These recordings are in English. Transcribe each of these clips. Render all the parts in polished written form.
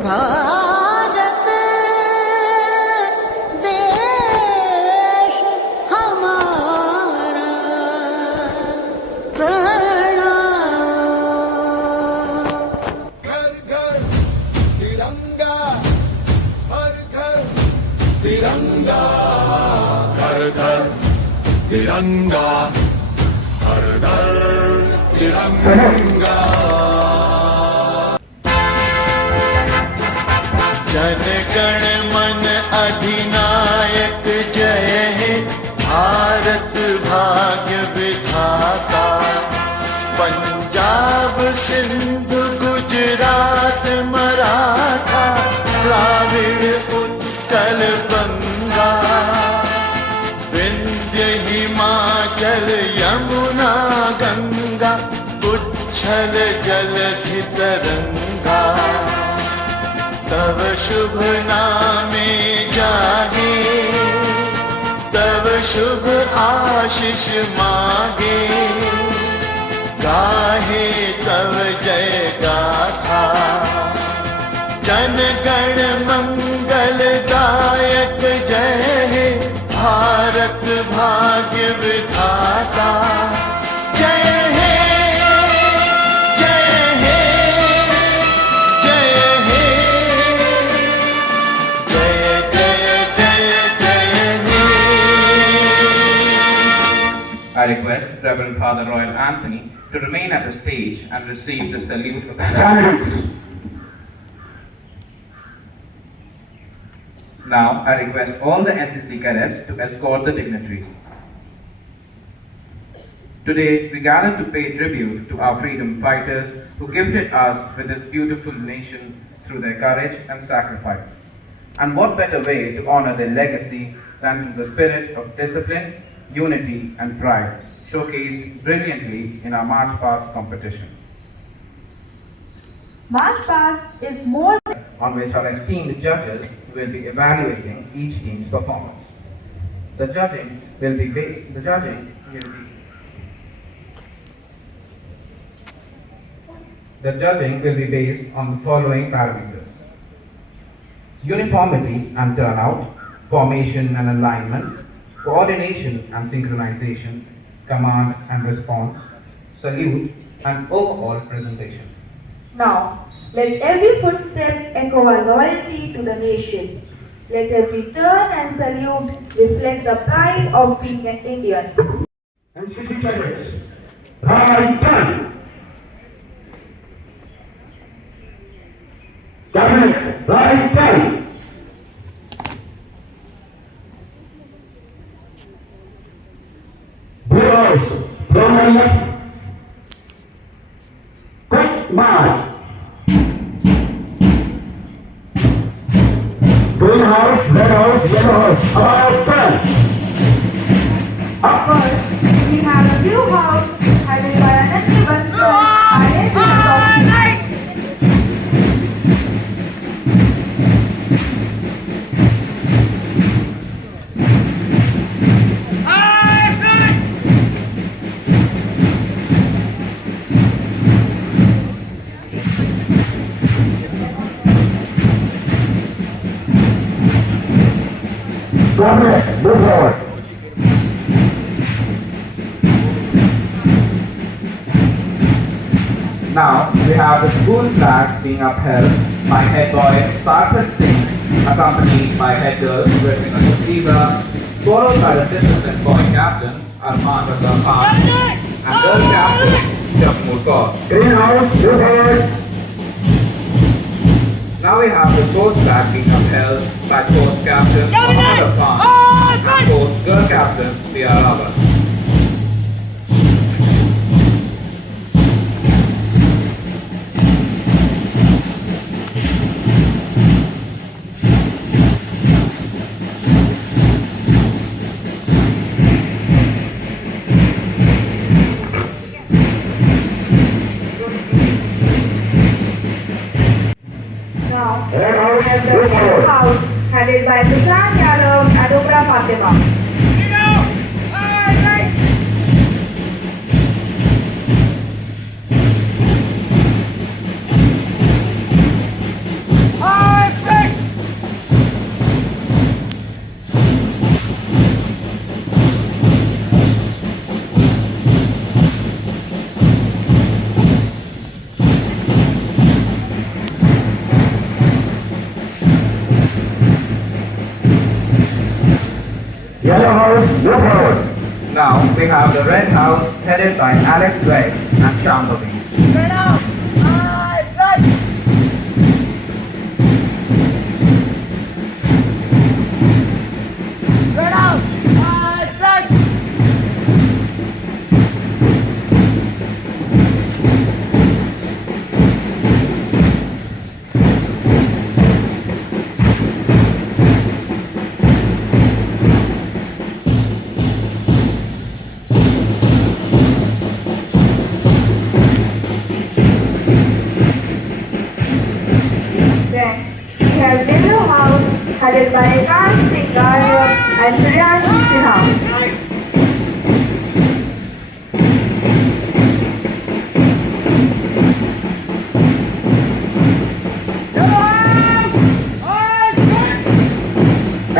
भारत देश हमारा प्रणाम। घर घर तिरंगा, हर घर तिरंगा, घर घर तिरंगा, हर घर तिरंगा। जन गण मन अधिनायक जय हे, भारत भाग्य विधाता। पंजाब सिंध गुजरात मराठा, द्राविड़ उत्कल बंगा। विंध्य हिमाचल यमुना गंगा, उच्छल जलधि तरंगा। तव शुभ नामे जागे, तव शुभ आशीष मागे। गाहे तव जय गाथा, जन गण मंगल दायक जय हे, भारत भाग्य विधाता। जय हे, जय हे, जय हे, जय जय जय जय हे। I request Reverend Father Royal Anthony to remain at the stage and receive the salute of the Now, I request all the NCC cadets to escort the dignitaries. Today, we gather to pay tribute to our freedom fighters who gifted us with this beautiful nation through their courage and sacrifice. And what better way to honor their legacy than through the spirit of discipline, unity, and pride, showcased brilliantly in our March Past competition. March Past is more on which our esteemed judges will be evaluating each team's performance. The judging will be based on the following parameters: uniformity and turnout, formation and alignment, coordination and synchronization, command and response, salute, and overall presentation. now. Let every footstep echo our loyalty to the nation. Let every turn and salute reflect the pride of being an Indian. NCC cadets, right turn. Cadets, right turn. Bureaus, from my left. Quick march. Green house, red house, yellow house. About turn. First, we have a blue house headed by Anandi Bansal, IAS Officer. Progress, move forward. Now, we have the school flag being upheld by head boy Sarthak Singh, accompanied by head girl Rishika Susiva, followed by the disciplined boy captain Arman Raza Khan and girl captain Japmur Kaur. Green house, move forward. Now we have the sports flag being upheld by sports captain Mohammed Khan and sports girl captain Pia Rawat. Now, we have the blue house headed by Susan Yadav and Umra Fatima. we have the Red House headed by Alex Dweck and Shambhavi. Then we have Nehru House headed by Ram Singh Galia and Suryansh Sinha.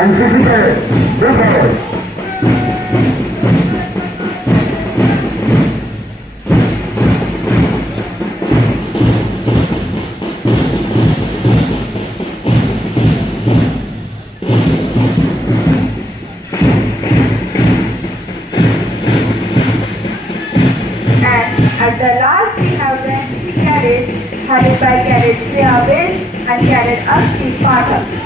NCC Brigade. And at the last we have the NCC Cadet headed by Cadet Shreya Bill and Cadet Akshi Pathak.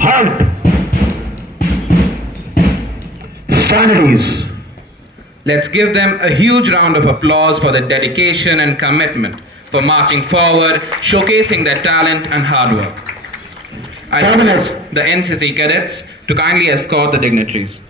Halt! Stanley's. Let's give them a huge round of applause for their dedication and commitment, for marching forward, showcasing their talent and hard work. I request the NCC cadets to kindly escort the dignitaries.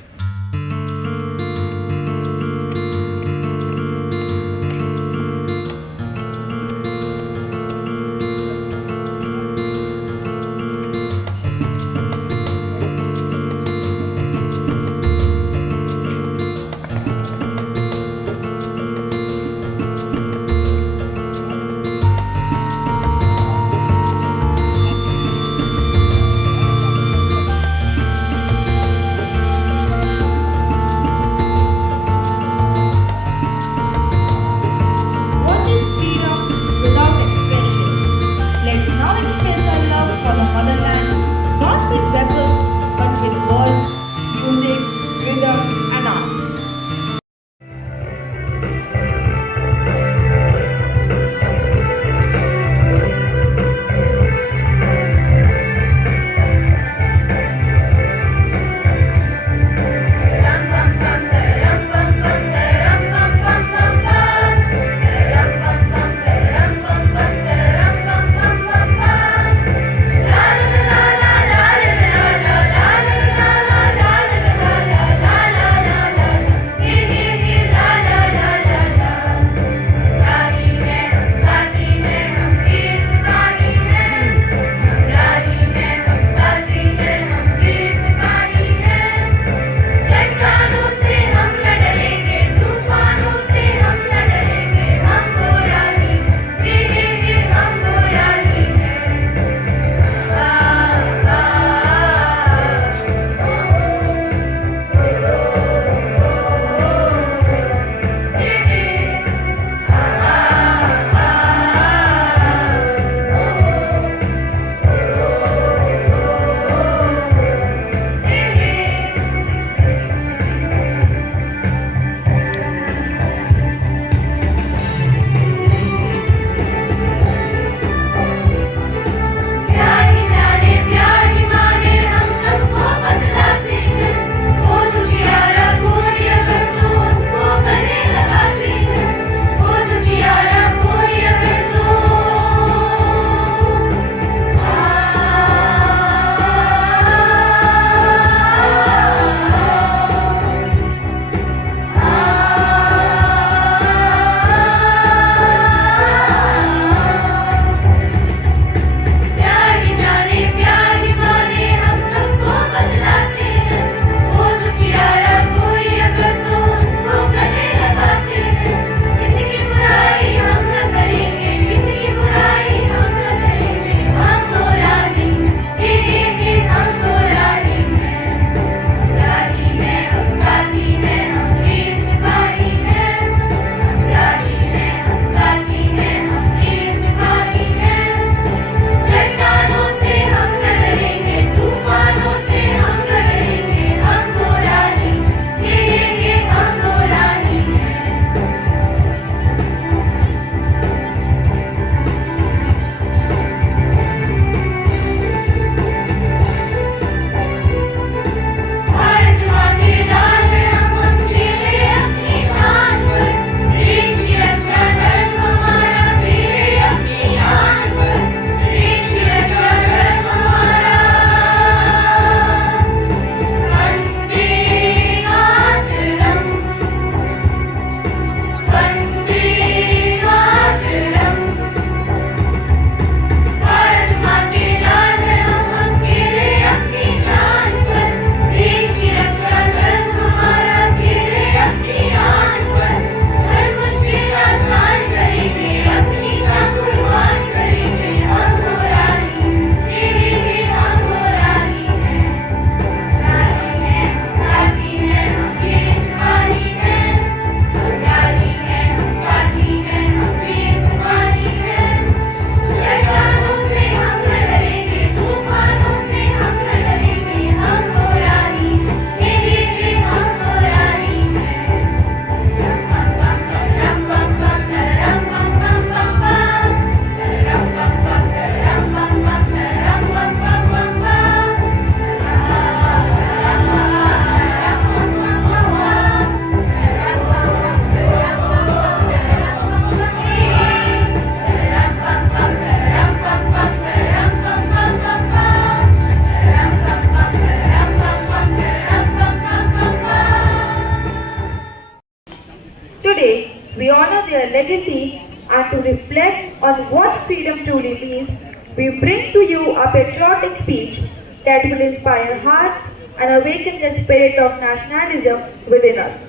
their legacy and to reflect on what freedom truly means, we bring to you a patriotic speech that will inspire hearts and awaken the spirit of nationalism within us.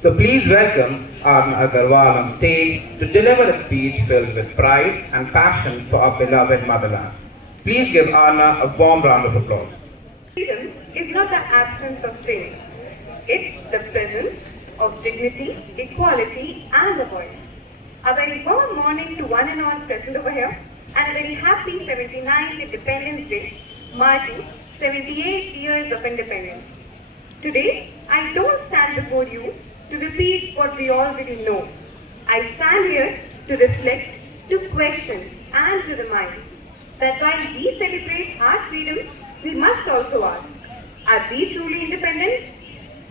So please welcome Arna Agarwal on stage to deliver a speech filled with pride and passion for our beloved motherland. Please give Arna a warm round of applause. Freedom is not the absence of chains. It's the presence of dignity, equality and a voice. A very warm morning to one and all present over here and a very happy 79th Independence Day, marking 78 years of independence. Today, I don't stand before you to repeat what we already know. I stand here to reflect, to question and to remind that while we celebrate our freedom, we must also ask, are we truly independent?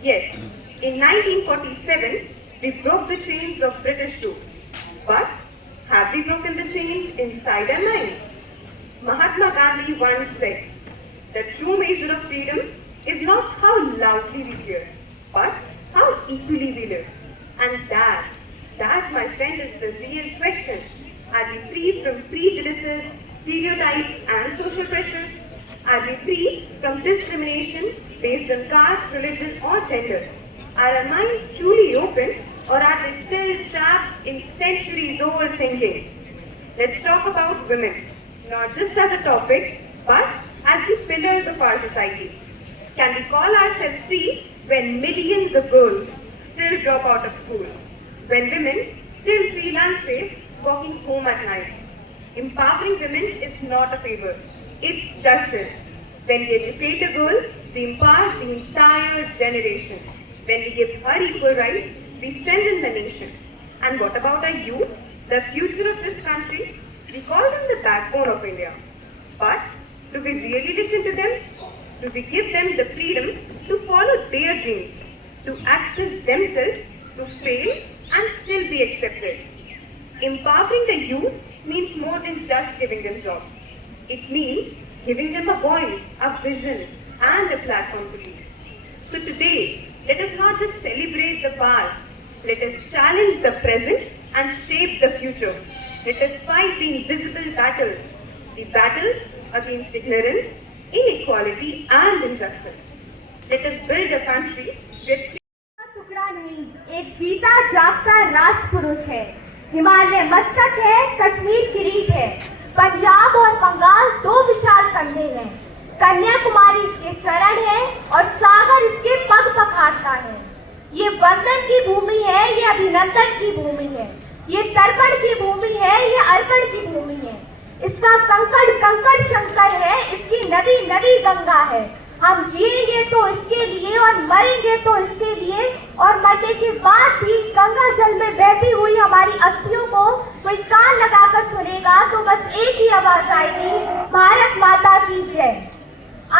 Yes, in 1947, we broke the chains of British rule. But have we broken the chains inside our minds? Mahatma Gandhi once said, the true measure of freedom is not how loudly we cheer, but how equally we live. And that, my friend, is the real question. Are we free from prejudices, stereotypes and social pressures? Are we free from discrimination based on caste, religion or gender? Are our minds truly open or are they still trapped in centuries-old thinking? Let's talk about women, not just as a topic, but as the pillars of our society. Can we call ourselves free when millions of girls still drop out of school? When women still feel unsafe walking home at night? Empowering women is not a favor, it's justice. When we educate a girl, we empower the entire generation. When we give her equal rights, we strengthen the nation. And what about our youth, the future of this country? We call them the backbone of India. But do we really listen to them? Do we give them the freedom to follow their dreams, to express themselves, to fail and still be accepted? Empowering the youth means more than just giving them jobs. It means giving them a voice, a vision and a platform to lead. So today, let us not just celebrate the past, let us challenge the present and shape the future. Let us fight the invisible battles, the battles against ignorance, inequality and injustice. Let us build a country where टुकड़ा नहीं, एक जीता जागता राष्ट्र पुरुष है। हिमालय मस्तक है, कश्मीर किरीट है, पंजाब और बंगाल दो विशाल कंधे हैं, कन्याकुमारी इसके चरण है और सागर इसके पग पखारता है। ये वंदन की भूमि है, ये अभिनंदन की भूमि है, ये तर्पण की भूमि है, ये अर्पण की भूमि है। इसका कंकड़ कंकड़ शंकर है, इसकी नदी नदी गंगा है। हम जिएंगे तो इसके लिए और मरेंगे तो इसके लिए, और मरने के बाद भी गंगा जल में बहती हुई हमारी अस्थियों को कोई कान लगाकर सुनेगा तो बस एक ही आवाज आएगी, भारत माता की जय।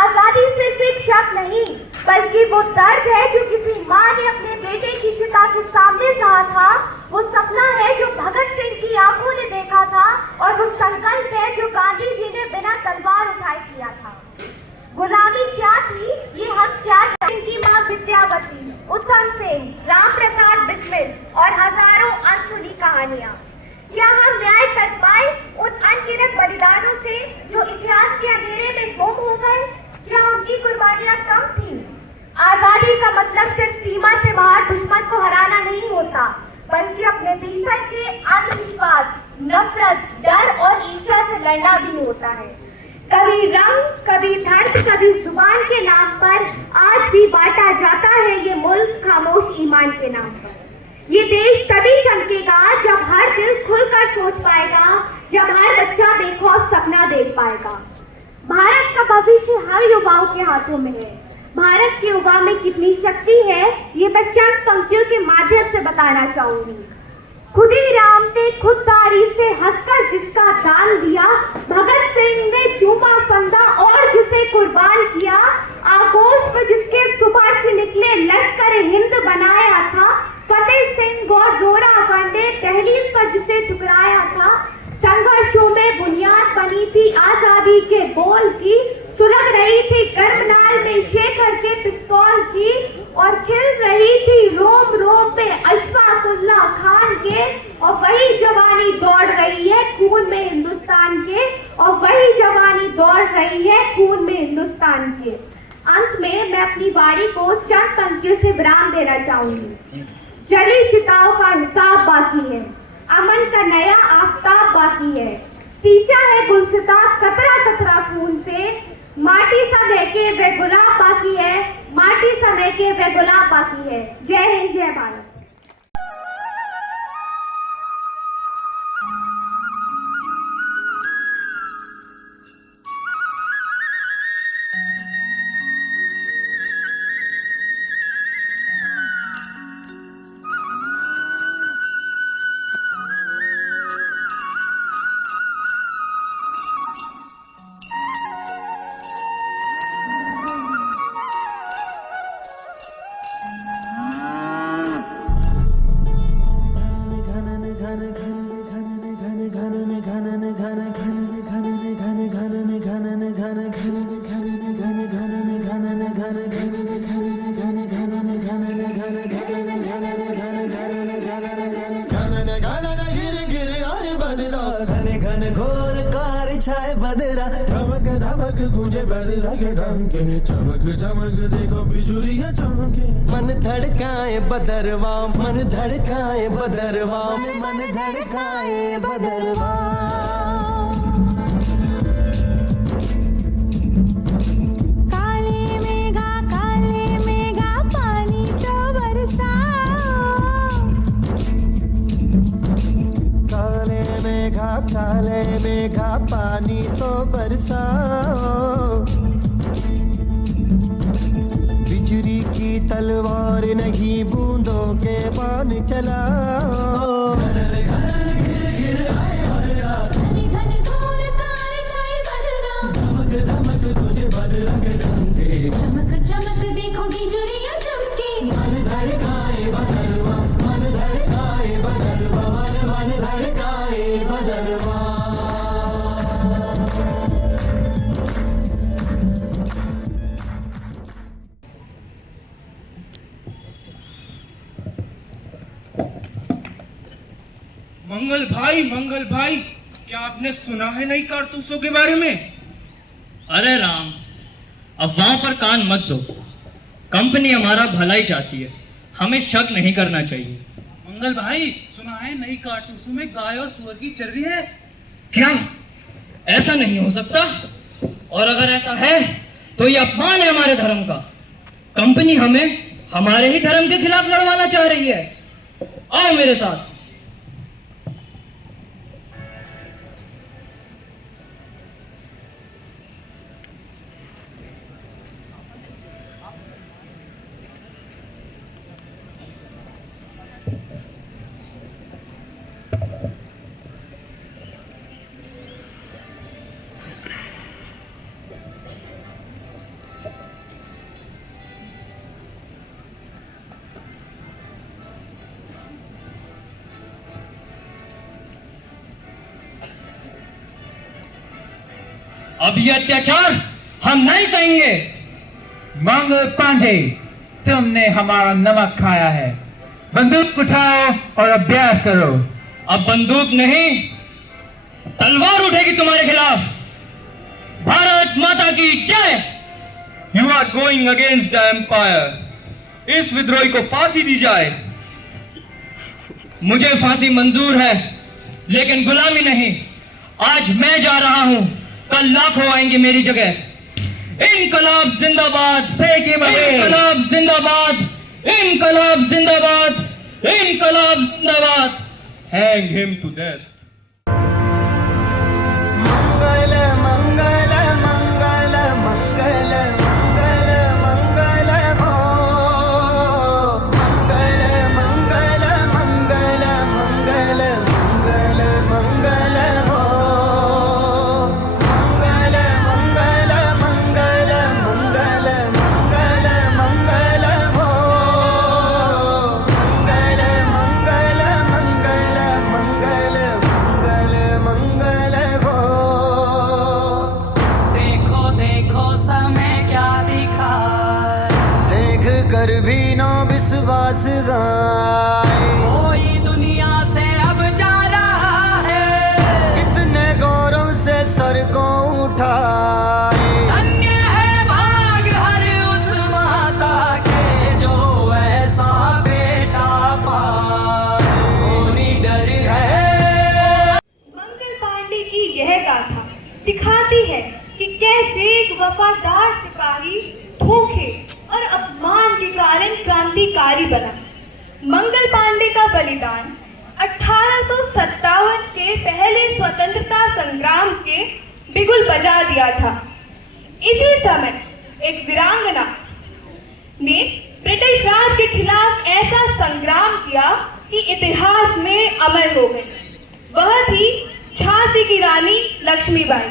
आजादी सिर्फ एक शब्द नहीं, बल्कि वो दर्द है जो किसी माँ ने अपने बेटे की चिता के सामने सहा था, वो सपना है जो भगत सिंह की आंखों ने देखा था, और वो संकल्प है जो गांधी जी ने बिना तलवार उठाए किया था। गुलामी क्या थी, ये हम क्या जानते? इनकी माँ विद्यावती, उत्तम सिंह, राम प्रसाद बिस्मिल और हजारों अनसुनी कहानियाँ। क्या हम न्याय कर पाए उन अनगिनत बलिदानों से जो इतिहास के अंधेरे में गुम हो गए? क्या उनकी कुर्बानियाँ कम थी? आजादी का मतलब सिर्फ सीमा से बाहर दुश्मन को हराना नहीं होता, बल्कि अपने भीतर के अंधविश्वास, नफरत, डर और ईर्ष्या से लड़ना भी होता है। कभी रंग, कभी धर्म, कभी जुबान के नाम पर आज भी बांटा जाता है ये मुल्क खामोश ईमान के नाम पर। ये देश तभी चमकेगा जब हर दिल खुलकर सोच पाएगा, जब हर बच्चा बेखौफ सपना देख पाएगा। भारत का भविष्य हर युवाओं के हाथों में है। भारत के युवा में कितनी शक्ति है, ये मैं चंद पंक्तियों के माध्यम से बताना चाहूंगी। खुदीराम ने खुददारी से हंसकर जिसका दान दिया, भगत सिंह ने चूमा फंदा और जिसे कुर्बान किया, आगोश में जिसके सुभाष निकले लश्कर हिंद बनाया था, फतेह सिंह और जोरावर ने दहलीज पर जिसे ठुकराया था, संघर्षों में बुनियाद बनी थी आजादी के बोल की, सुलग रही थी गर्मनाल में शेखर के पिस्तौल की, और खिल रही थी रोम रोम में अशफाकुल्लाह खान के, और वही जवानी दौड़ रही है खून में हिंदुस्तान के, और वही जवानी दौड़ रही है खून में हिंदुस्तान के। अंत में मैं अपनी वाणी को चंद पंक्तियों से विराम देना चाहूंगी। जली चिताओं का हिसाब बाकी है, अमन का नया आफताब बाकी है, सींचा है गुलसिता कतरा कतरा खून से, माटी सा महके वे गुलाब बाकी है, माटी सा महके वे गुलाब बाकी है। जय हिंद, जय भारत। गूंजे बदरा के डंके, चमक चमक देखो बिजुलियां चमके। मन धड़काए बदरवा, मन धड़काए बदरवा, मन धड़काए बदरवा। काले मेघा पानी तो बरसाओ। काले मेघा पानी तो बरसाओ। बिजली की तलवार नहीं बूंदों के बाण चलाओ। धमक तुझे बदरा के डंके, चमक चमक देखो बिजुलियां चमके। मन धड़काए बदरवा, मन धड़काए बदरवा, मन धड़काए बदरवा। मंगल भाई, क्या आपने सुना है नई कारतूसों के बारे में? अरे राम, अफवाह पर कान मत दो। कंपनी हमारा भलाई चाहती है, हमें शक नहीं करना चाहिए। मंगल भाई, सुना है नई कारतूसों में गाय और सुअर की चर्बी है। क्या ऐसा नहीं हो सकता? और अगर ऐसा है तो ये अपमान है हमारे धर्म का। कंपनी हमें हमारे ही धर्म के खिलाफ लड़वाना चाह रही है। आओ मेरे साथ। अब ये अत्याचार हम नहीं सहेंगे। मंगल पांडे, तुमने हमारा नमक खाया है। बंदूक उठाओ और अभ्यास करो। अब बंदूक नहीं, तलवार उठेगी तुम्हारे खिलाफ। भारत माता की जय। You are going against the empire. इस विद्रोही को फांसी दी जाए। मुझे फांसी मंजूर है, लेकिन गुलामी नहीं। आज मैं जा रहा हूं, कल लाखों आएंगे मेरी जगह। इनकलाब जिंदाबाद, इनकलाब जिंदाबाद, इनकलाब जिंदाबाद, इनकलाब जिंदाबाद। Hang him to death. मंगल मंगल मंगल मंगल मंगल मंगल हो। मंगल मंगल मंगल मंगल मंगल मंगल हो। मंगल मंगल मंगल मंगल मंगल मंगल हो। मंगल मंगल मंगल मंगल मंगल मंगल हो। देखो देखो समय क्या दिखा, देख कर भी न विश्वास आवाज गाए। कोई दुनिया से अब जा रहा है, कितने गौरव से सर को उठाए। धन्य है भाग हर उस माता के जो ऐसा बेटा पाए, वो निडर है। मंगल पांडे की यह गाथा दिखाती है कि कैसे एक वफादार सिपाही धोखे और अपमान के कारण क्रांतिकारी बना। मंगल पांडे का बलिदान 1857 के पहले स्वतंत्रता संग्राम के बिगुल बजा दिया था। इसी समय एक वीरांगना ने ब्रिटिश राज के खिलाफ ऐसा संग्राम किया कि इतिहास में अमर हो गई। वह थी झांसी की रानी लक्ष्मीबाई।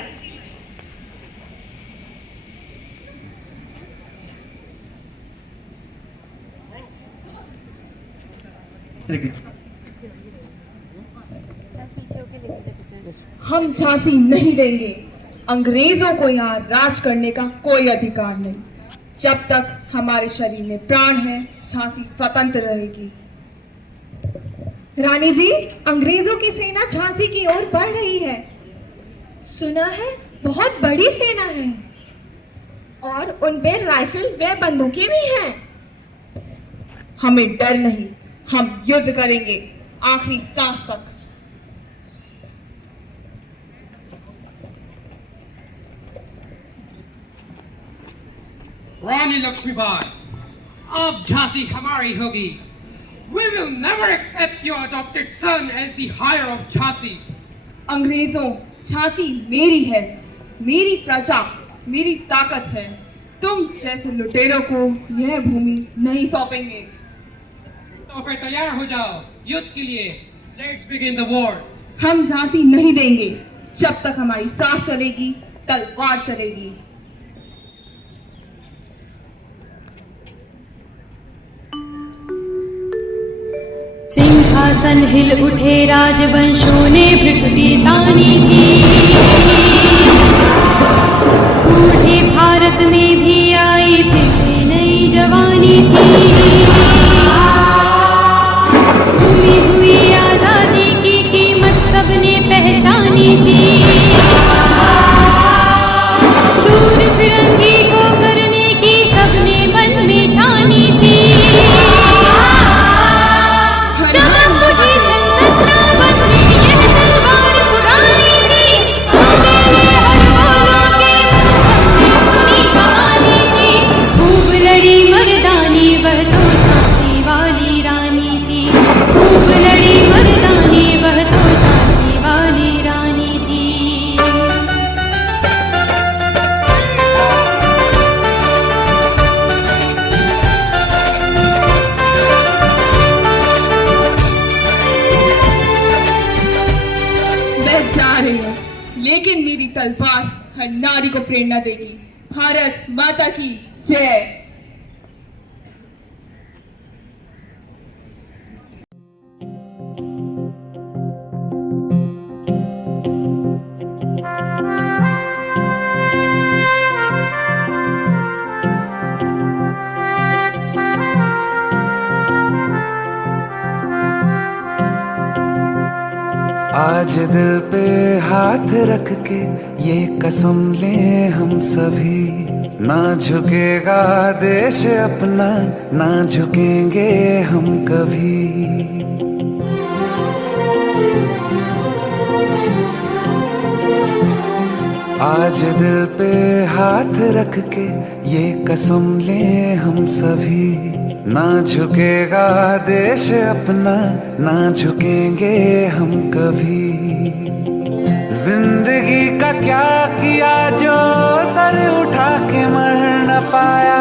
हम झांसी नहीं देंगे। अंग्रेजों को यहाँ राज करने का कोई अधिकार नहीं। जब तक हमारे शरीर में प्राण है, झांसी स्वतंत्र रहेगी। रानी जी, अंग्रेजों की सेना झांसी की ओर बढ़ रही है। सुना है बहुत बड़ी सेना है और उन पे राइफल व बंदूकें भी हैं। हमें डर नहीं, हम युद्ध करेंगे आखिरी सांस तक। रानी लक्ष्मीबाई, अब झांसी हमारी होगी। We will never accept your adopted son as the heir of Jhansi. अंग्रेजों, झांसी मेरी है, मेरी प्रजा, मेरी ताकत है। तुम जैसे लुटेरों को यह भूमि नहीं सौंपेंगे। तो फिर तैयार हो जाओ युद्ध के लिए। Let's begin the war. हम झांसी नहीं देंगे। जब तक हमारी सांस चलेगी, तलवार चलेगी। सिंहासन हिल उठे, राजवंशों ने पृथ्वी तानी थी। बूढ़े भारत में भी आई फिर से नई जवानी थी। घूमी हुई आजादी की कीमत सबने पहचानी थी। दूर फिरंगी को करने की सबने मन में ठानी थी। चमक उठी संसद बंदी, यह तलवार पुरानी थी। उनके हर बोलों के मुंह हमने सुनी कहानी थी। खूब लड़ी मर्दानी, वह तो झांसी वाली रानी थी। खूब लड़ी मर्दानी, वह तो झांसी वाली रानी थी। मैं जा रही हूँ, लेकिन मेरी तलवार हर नारी को प्रेरणा देगी। भारत माता की जय। आज दिल पे हाथ रख के ये कसम ले हम सभी, ना झुकेगा देश अपना, ना झुकेंगे हम कभी। आज दिल पे हाथ रख के ये कसम ले हम सभी, ना झुकेगा देश अपना, ना झुकेंगे हम कभी। जिंदगी का क्या किया जो सर उठा के मर न पाया,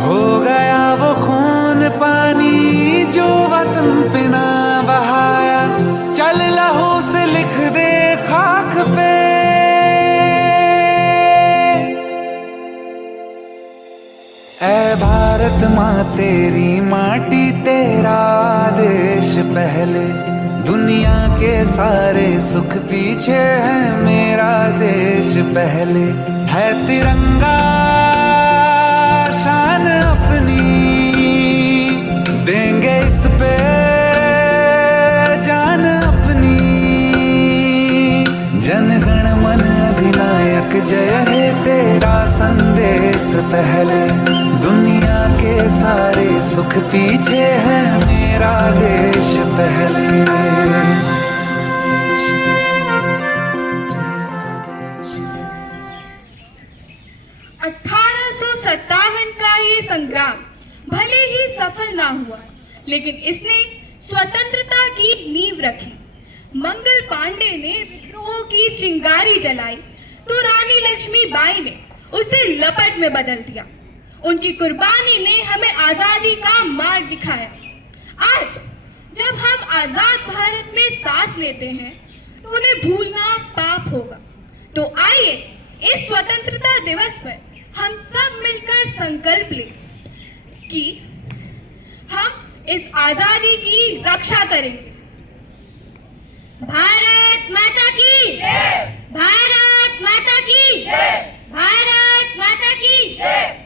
हो गया वो खून पानी जो वतन पे ना बहाया। चल लहू से लिख दे खाक पे, ऐ भारत माँ तेरी माटी तेरा देश पहले, दुनिया के सारे सुख पीछे है मेरा देश पहले। है तिरंगा शान अपनी देंगे से पहले दुनिया के सारे सुख पीछे है, मेरा देश पहले। 1857 का ये संग्राम भले ही सफल ना हुआ, लेकिन इसने स्वतंत्रता की नींव रखी। मंगल पांडे ने विद्रोह की चिंगारी जलाई तो रानी लक्ष्मीबाई ने उसे लपट में बदल दिया। उनकी कुर्बानी ने हमें आजादी का मार्ग दिखाया। आज जब हम आजाद भारत में सांस लेते हैं तो उन्हें भूलना पाप होगा। तो आइए इस स्वतंत्रता दिवस पर हम सब मिलकर संकल्प लें कि हम इस आजादी की रक्षा करेंगे। भारत माता की जय! भारत माता की जय! भारत माता की जय!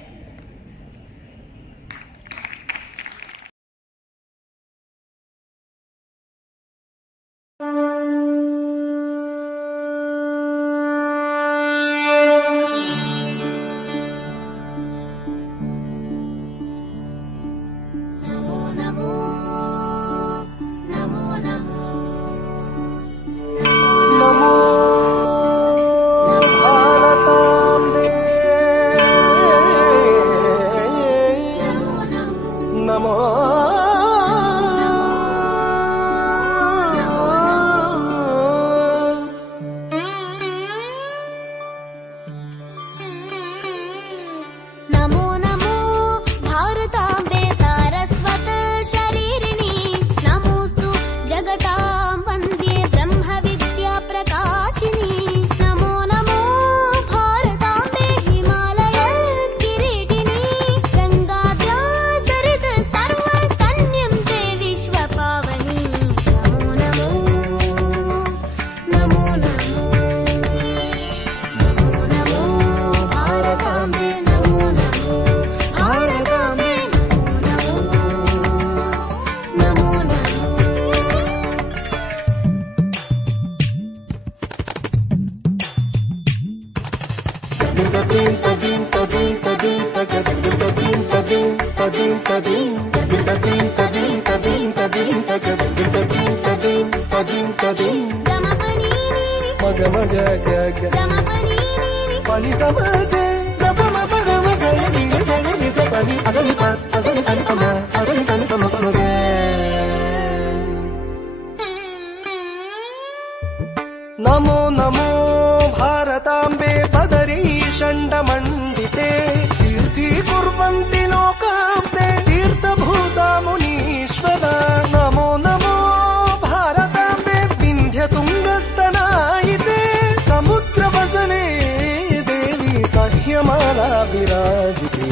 नमो नमो भारताम्बे बदरी षण्डमण्डिते कीर्ति कुर्वन्ति लोकास्ते तीर्थभूता मुनीश्वरा। नमो नमो भारताम्बे विन्ध्यतुङ्गस्तनायिते समुद्रवसने देवी सह्यमाला विराजिते।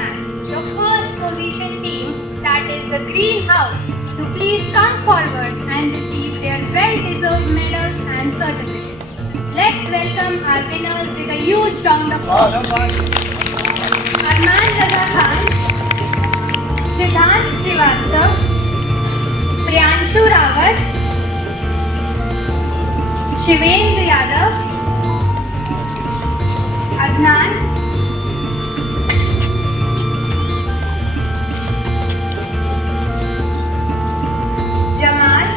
format. The first position team, that is the greenhouse, to please come forward and receive their well-deserved medals and certificates. Let's welcome our winners with a huge round of applause. Arman Raza Khan, Siddhant Srivastav, Priyanshu Rawat, Shivendra Yadav, Adnan, Jamal.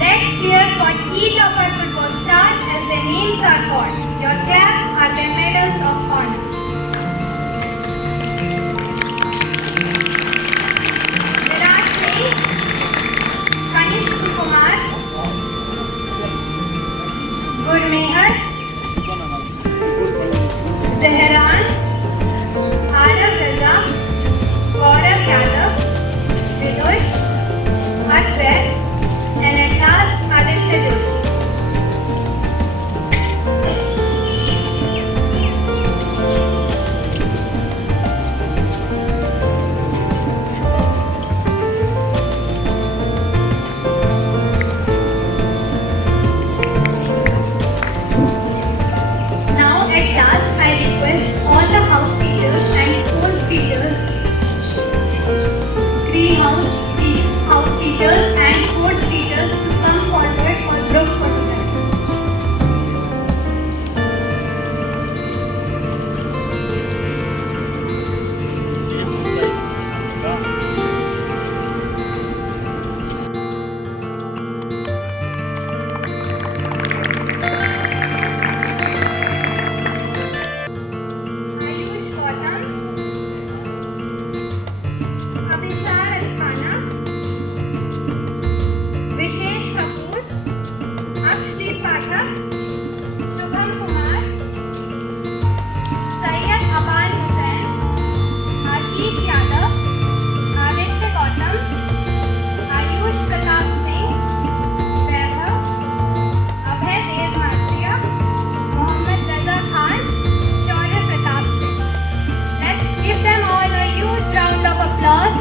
Let's cheer for each of our football stars as their names are called. Your caps are their medals of honor. Virat Singh, Kanishk Kumar, Gurmehar, Zehran, Arav Raza, Gaurav Yadav, Vinush, Aswar, and at last Aditya Joshi. Now at last I request all the house teachers and school teachers, greenhouse teachers and sports teachers to come forward for group photograph. Ayush Gautam, Abhisar Asthana, Vishesh Kapoor, Akshdeep Pathak, Shubham Kumar, Syed Aban Hussain, Ashish Yadav, Aditya Gautam, Ayush Pratap Singh, Vaibhav, Abhay Dev Mathia, Mohammad Raza Khan, Shaurya Pratap Singh. Let's give them all a huge round of applause.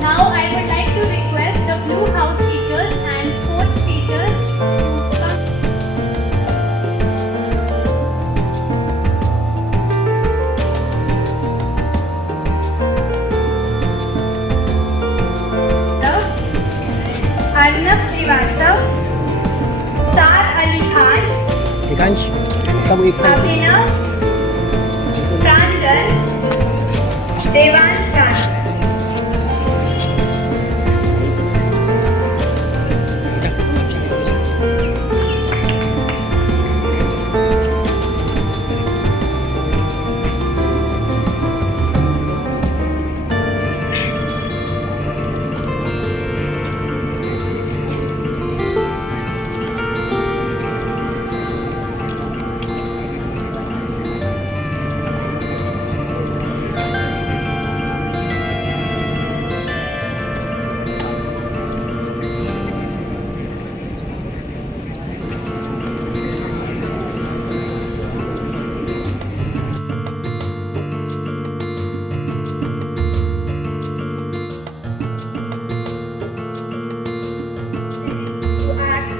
Now I would like to request the blue house teachers and sports teachers to come. Arnab Srivastav, Sar Ali Khan, Abhinav, Pranjal, Devan Pranjal.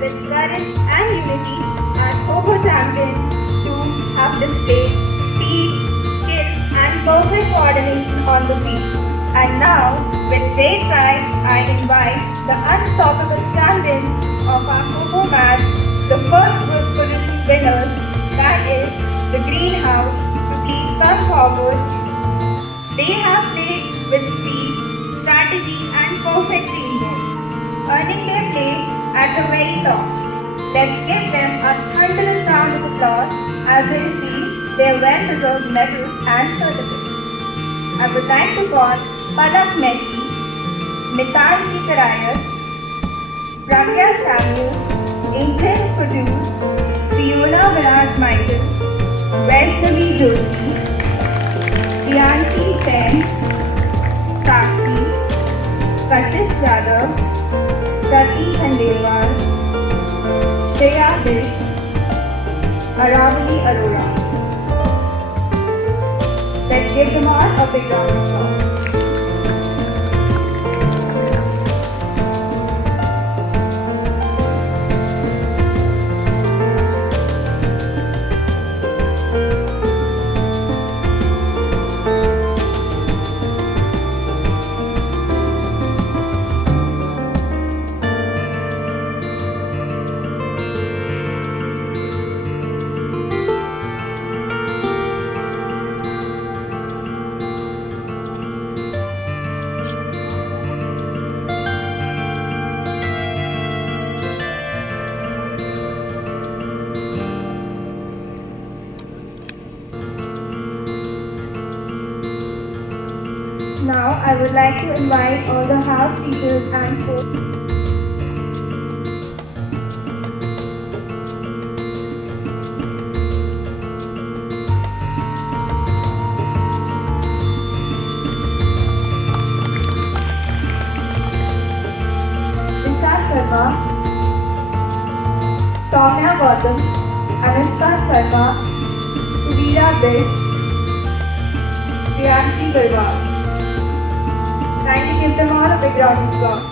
With courage and unity, our Kho-Kho champions too have displayed speed, skill, and perfect coordination on the field. And now, with great pride, I invite the unstoppable champions of our Kho-Kho match, the first group position winners, that is the greenhouse, to please come forward. They have played with speed, strategy, and perfect teamwork, earning their place at the very top. Let's give them a thunderous round of applause as they receive their well-deserved medals and certificates. I would like to call Palak Mehdi, Mitanji Karayas, Pragya Samu, Indian produced Fiona Virat-Michael, Vaishnavi Joshi, Dianshi Sen, Sakshi, Kashish Yadav, Sati Khandelwal, Shreya Bish, Aravali Arora. Let's give them all a big round of applause. Now I would like to invite all the house teachers and folks. Disha Sharma, Soumya Gautam, Anushka Sharma, Sudhira Bish, Priyanshi Garwal. Kindly give them all a big round of applause.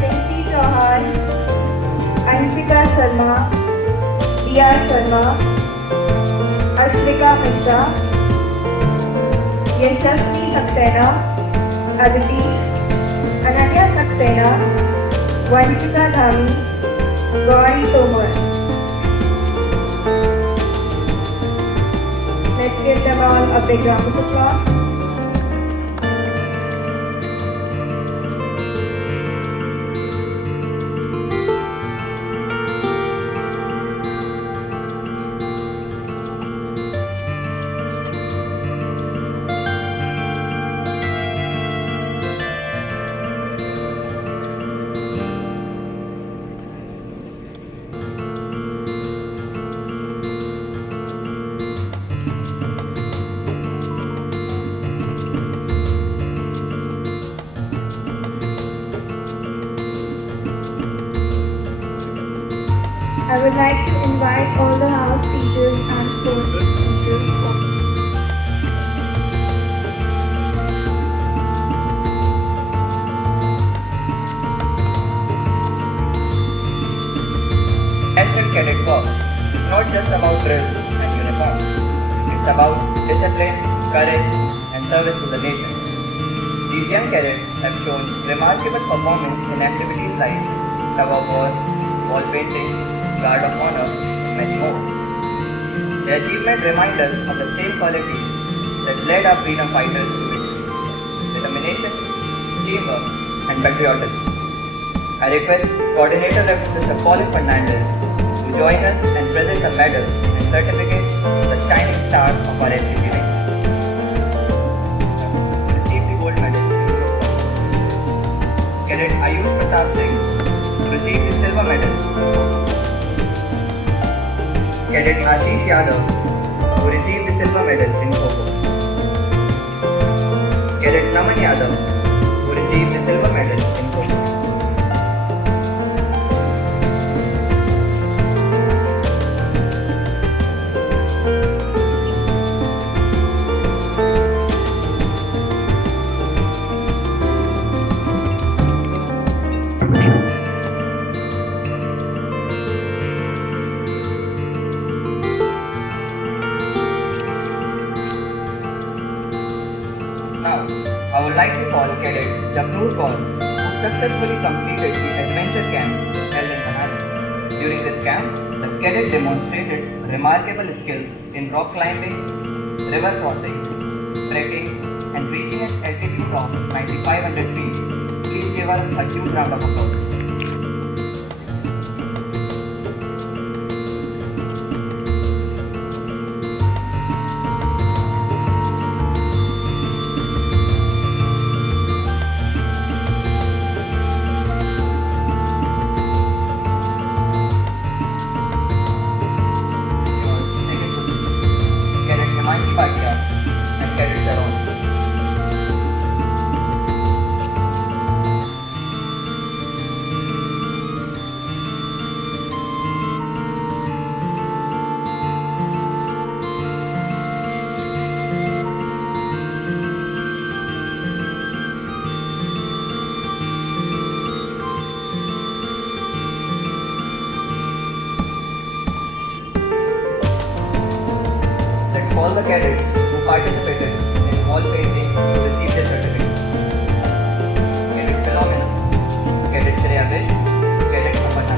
Pinky Chauhan, Anshika Sharma, Diya Sharma, Ashrika Mishra, Yashasvi Saxena, Aditi, Ananya Saxena, Vanshika Dhami, Gauri Tomar. Let's give them all a big round of applause. I would like to invite all the house teachers and sports teachers. National Cadet Corps is not just about drills and uniforms. It's about discipline, courage, and service to the nation. These young cadets have shown remarkable performance in activities like cover wars, wall painting, guard of honor, and many more. Their achievements remind us of the same qualities that led our freedom fighters to victory: determination, teamwork, and patriotism. I request Coordinator Rev. Mr. Paulin Fernandez to join us and present the medals and certificates to the shining stars of our NCC ranks. Receive the gold medal. Cadet Ayush Pratap Singh to receive the silver medal. Cadet Ashish Yadav to receive the silver medal in Kho-Kho. Cadet Naman Yadav to receive the silver medal in Kho-Kho. Now, I would like to call Cadet Jaknoor Kaur, who successfully completed the adventure camp held in Manali. During this camp, the cadet demonstrated remarkable skills in rock climbing, river crossing, trekking, and reaching an altitude of 9,500 feet. Please give us a huge round of applause. Cadet Himanshi Bhatia and Cadet Sharon. Let's call the cadets who participated in wall painting to receive their certificate. Cadet Philomena, Cadet Shreya Vish, Cadet Aparna.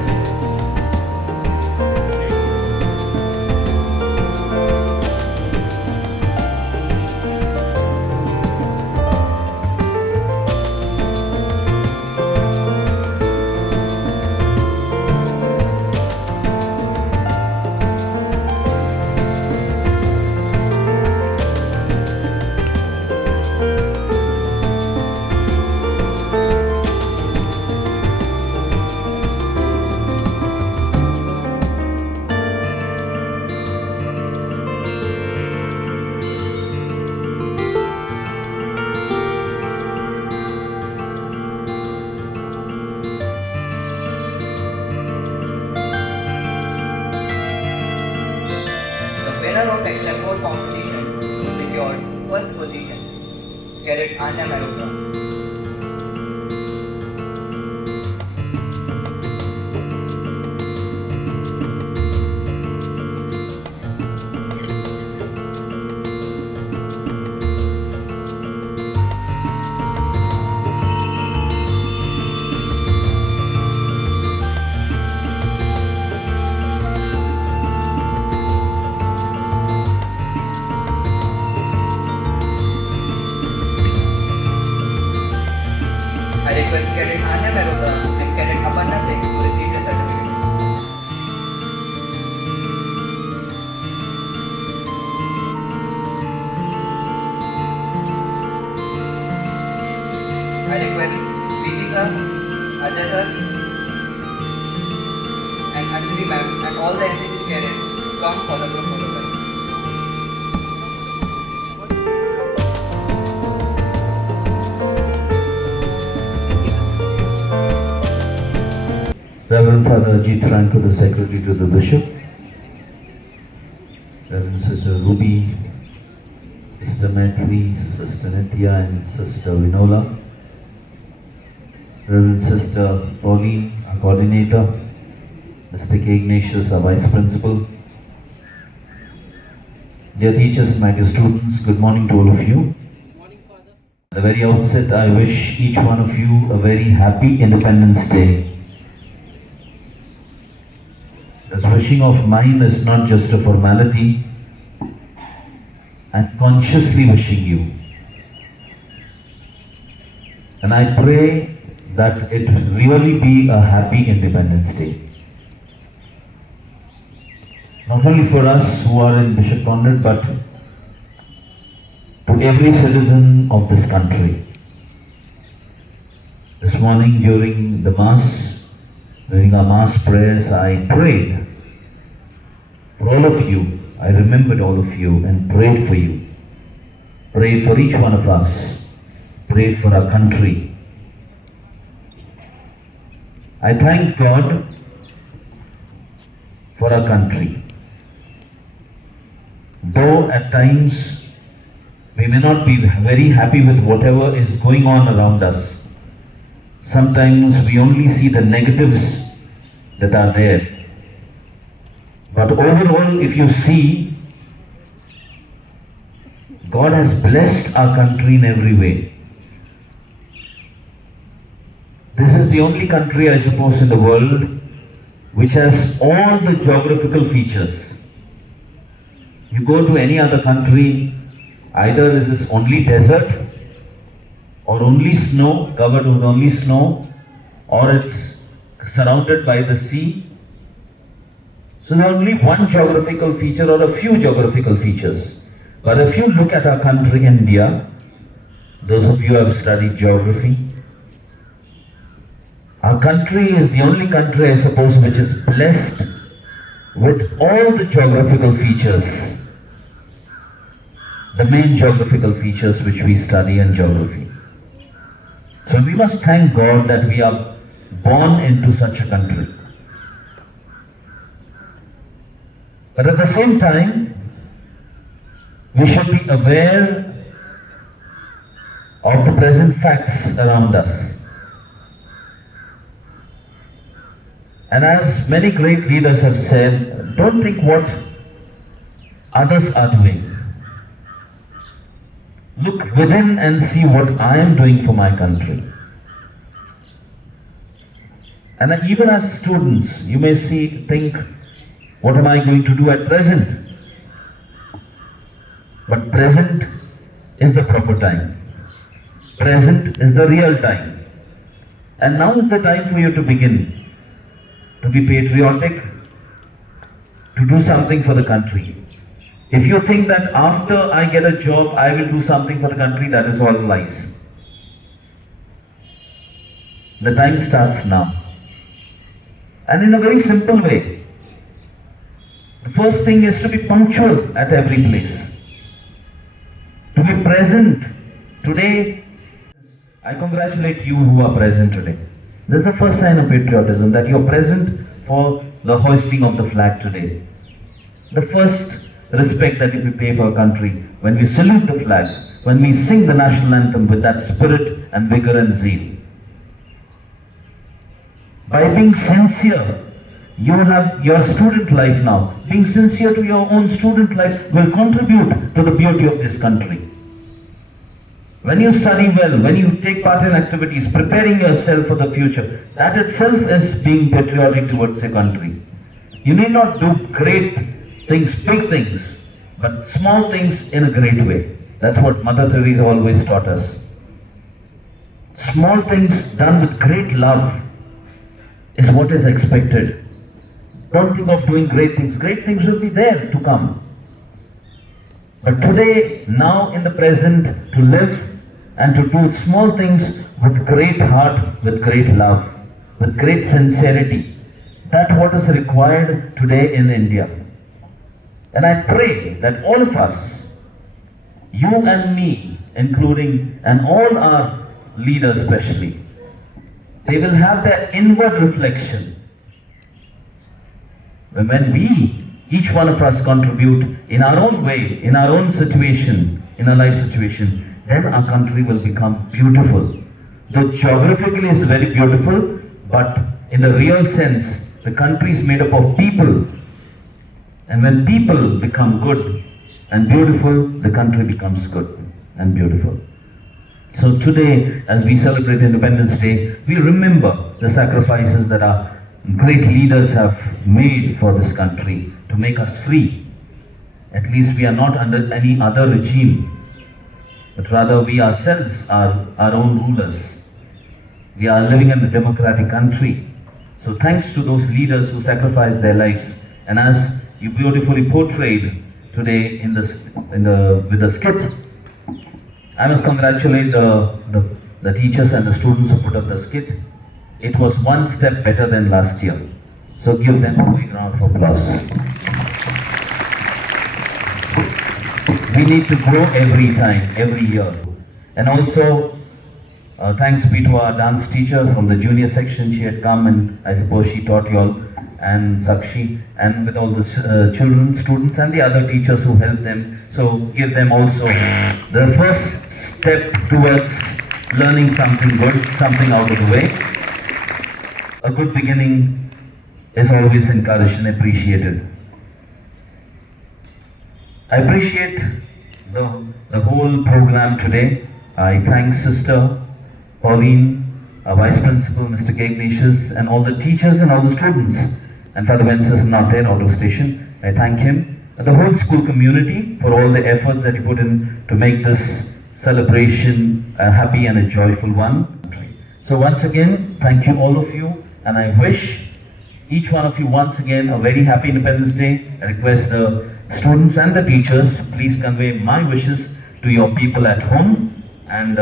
The winner of Extempore competition secured first position, Cadet Anya Maruta. I request Cadet Anya Maruta and Cadet Aparna Singh to receive the certificate. I request Preeti sir, Ajay sir, and Anjali ma'am and all the NCC cadets to come for the group photograph. Reverend Father Ajit Franco, the Secretary to the Bishop, Reverend Sister Ruby, Sister Maitri, Sister Nitya and Sister Vinola, Reverend Sister Pauline, our Coordinator, Mr. K. Ignatius, our Vice Principal, dear teachers and my dear students, good morning to all of you. At the very outset, I wish each one of you a very happy Independence Day. This wishing of mine is not just a formality. I'm consciously wishing you. And I pray that it really be a happy Independence Day. Not only for us who are in Bishop Conrad, but to every citizen of this country. This morning during the Mass, during our Mass prayers, I prayed for all of you. I remembered all of you and prayed for you. Prayed for each one of us. Prayed for our country. I thank God for our country. Though at times we may not be very happy with whatever is going on around us, sometimes we only see the negatives that are there. But overall, if you see, God has blessed our country in every way. This is the only country, I suppose, in the world which has all the geographical features. You go to any other country, either it is only desert or only snow, covered with only snow, or it's surrounded by the sea. So there are only one geographical feature or a few geographical features. But if you look at our country, India, those of you who have studied geography, our country is the only country, I suppose, which is blessed with all the geographical features, the main geographical features which we study in geography. So we must thank God that we are born into such a country. But at the same time, we should be aware of the present facts around us. And as many great leaders have said, don't think what others are doing. Look within and see what I am doing for my country. And even as students, you may think, what am I going to do at present? But present is the proper time. Present is the real time. And now is the time for you to begin to be patriotic, to do something for the country. If you think that after I get a job, I will do something for the country, that is all lies. The time starts now. And in a very simple way. The first thing is to be punctual at every place. To be present. Today, I congratulate you who are present today. This is the first sign of patriotism, that you are present for the hoisting of the flag today. The first respect that we pay for our country, when we salute the flag, when we sing the national anthem with that spirit and vigor and zeal. By being sincere, you have your student life now. Being sincere to your own student life will contribute to the beauty of this country. When you study well, when you take part in activities, preparing yourself for the future, that itself is being patriotic towards your country. You need not do great things, big things, but small things in a great way. That's what Mother Teresa always taught us. Small things done with great love is what is expected. Don't think of doing great things. Great things will be there to come. But today, now in the present, to live and to do small things with great heart, with great love, with great sincerity. That's what is required today in India. And I pray that all of us, you and me including, and all our leaders especially, they will have that inward reflection. When we, each one of us, contribute in our own way, in our own situation, in our life situation, then our country will become beautiful. Though geographically is very beautiful, but in the real sense, the country is made up of people. And when people become good and beautiful, the country becomes good and beautiful. So today, as we celebrate Independence Day, we remember the sacrifices that our great leaders have made for this country to make us free. At least we are not under any other regime, but rather we ourselves are our own rulers. We are living in a democratic country. So thanks to those leaders who sacrificed their lives, and as you beautifully portrayed today with the skit, I must congratulate the teachers and the students who put up the skit. It was one step better than last year. So give them a big round of applause. We need to grow every time, every year. And also, thanks be to our dance teacher from the junior section. She had come and I suppose she taught you all, and Sakshi, and with all the children, students and the other teachers who helped them. So give them also the first step towards learning something good, something out of the way. A good beginning is always encouraged and appreciated. I appreciate the whole program today. I thank Sister Pauline, our Vice Principal, Mr. K. Ignatius, and all the teachers and all the students. And Father Wences is not there, out of station. I thank him and the whole school community for all the efforts that you put in to make this celebration a happy and a joyful one. So once again, thank you all of you, and I wish each one of you once again a very happy Independence Day. I request the students and the teachers, please convey my wishes to your people at home, and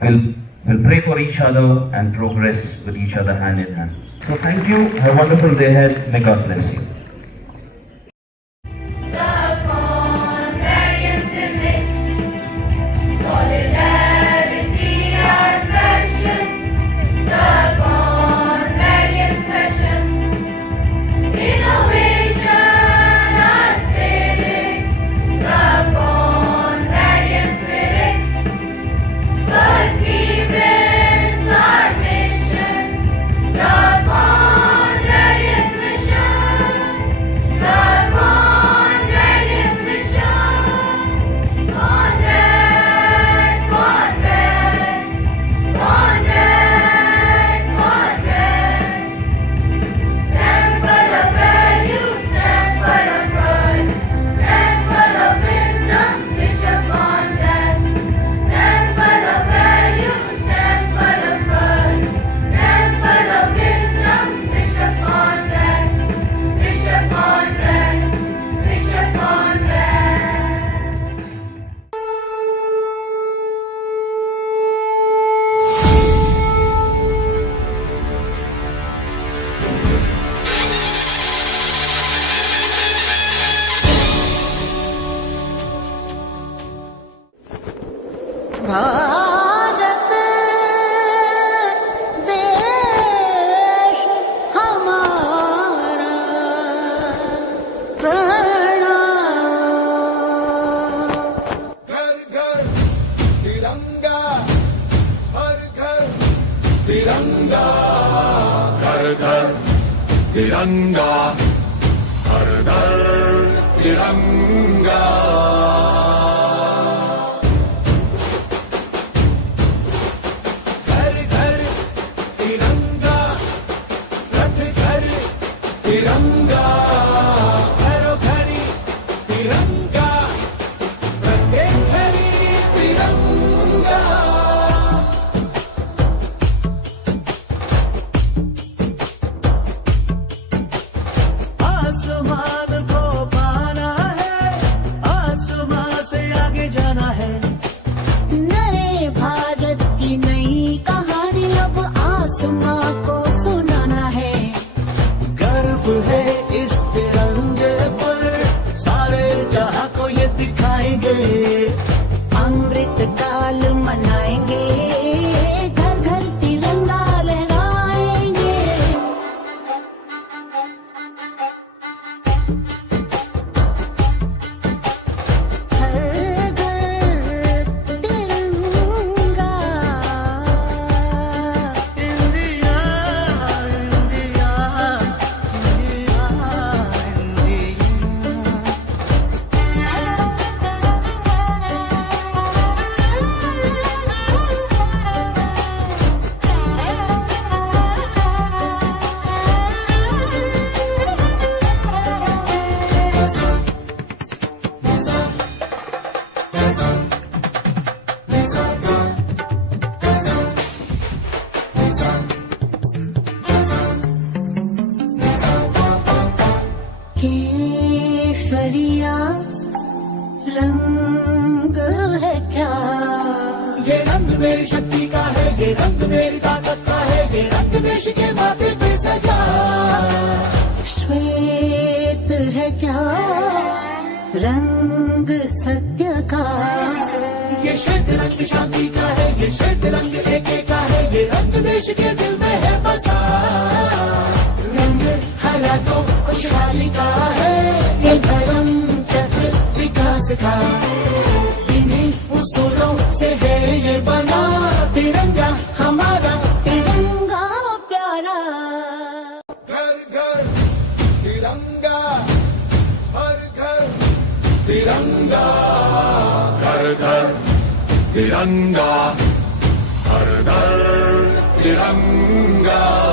we'll pray for each other and progress with each other hand in hand. So thank you, have a wonderful day ahead, may God bless you. Bharat देश हमारा प्रणाम। घर घर तिरंगा, हर घर तिरंगा, घर घर तिरंगा, हर घर तिरंगा। तिरंगा, घरों घरी तिरंगा, प्रत्येक घरी तिरंगा। आसमान को पाना है, आसमान से आगे जाना है। नए भारत की नई कहानी अब आसमां को सुनाना है। गर्व है इस तिरंगे पर, सारे जहां को ये दिखाएंगे। अमृत काल मनाएंगे, घर घर तिरंगा लहराएंगे। हर घर तिरंगा। इंडिया, इंडिया, केसरिया रंग है क्या? ये रंग मेरी शक्ति का है, ये रंग मेरी ताकत का है, ये रंग देश के माथे पे सजा। श्वेत है क्या रंग सत्य का? ये श्वेत रंग शांति का है, ये श्वेत रंग एके का है, ये रंग देश के दिल में है बसा। रंग हरा तो खुशहाली का है, ये धर्म चक्र विकास का। इन्हीं उसूलों से है ये बना तिरंगा हमारा, तिरंगा प्यारा। घर घर तिरंगा, हर घर तिरंगा। हर घर तिरंगा, हर घर तिरंगा।